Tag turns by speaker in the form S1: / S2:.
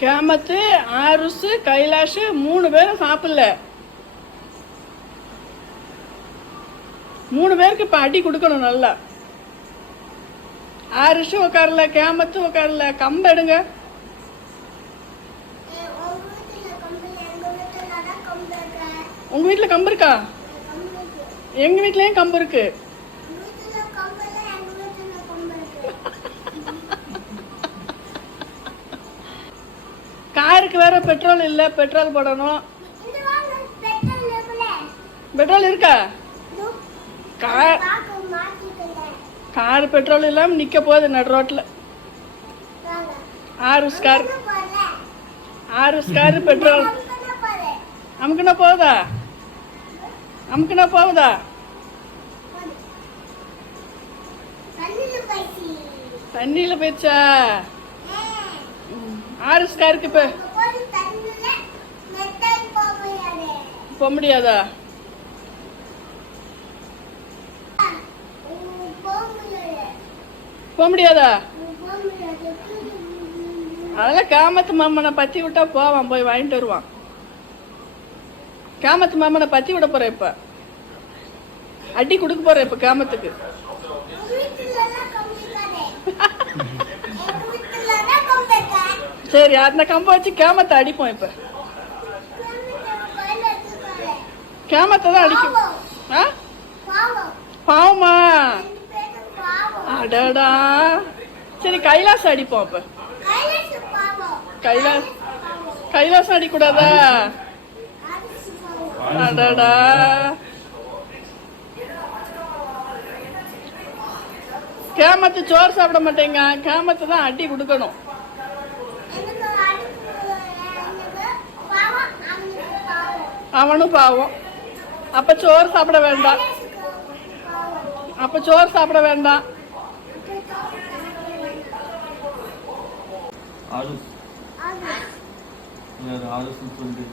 S1: கேமத்து ஆருசு கைலாஷ் மூணு பேரும் சாப்பிடல. மூணு பேருக்கு இப்போ அடி கொடுக்கணும் நல்லா. ஆருஷு உட்காரல கேமத்து உட்காரல கம்பு எடுங்க. உங்க வீட்டில் கம்பு இருக்கா. எங்க வீட்லயும் கம்பு இருக்கு. காருக்கு வேற பெட்ரோல் இல்லை பெட்ரோல் போடணும். பெட்ரோல் இருக்கா? கார் கார் பெட்ரோல் இல்லாமல் நிற்க போகுது நடு ரோட்டில் ஆறு ஸ்கார் ஆறு ஸ்கார் பெட்ரோல். அமுக்குனா போகுதா? அமுக்குனா போகுதா? தண்ணியில் போயிடுச்சா. ஆர்எஸ் ஆறு ஸ்காருக்கு இப்போ போக முடியாதா? போக முடியாதா? அதெல்லாம் காமத்து மாமனை பத்தி விட்டா போவான் போய் வாங்கிட்டு வருவான். காமத்து மாமனை பத்தி விட போறேன் இப்ப. அடி கொடுக்க போறேன் இப்ப காமத்துக்கு. சரி அந்த கம்பை வச்சு கேமத்தை அடிப்போம் இப்ப. கேமத்தை தான் அடிக்கும். ஆ? பாவமா. அடடா. சரி கைலாசம் அடிப்போம் அப்ப. கைலாஸ் கைலாசம் அடிக்கூடாதா? அடடா. கேமத்து சோறு சாப்பிட மாட்டேங்க. கேமத்து தான் அடி கொடுக்கணும். அவனும் பாவம். அப்ப சோறு சாப்பிட வேண்டாம். அப்ப சோறு சாப்பிட வேண்டாம்.
S2: யார் ஆருஸ்னு சொல்லிட்டு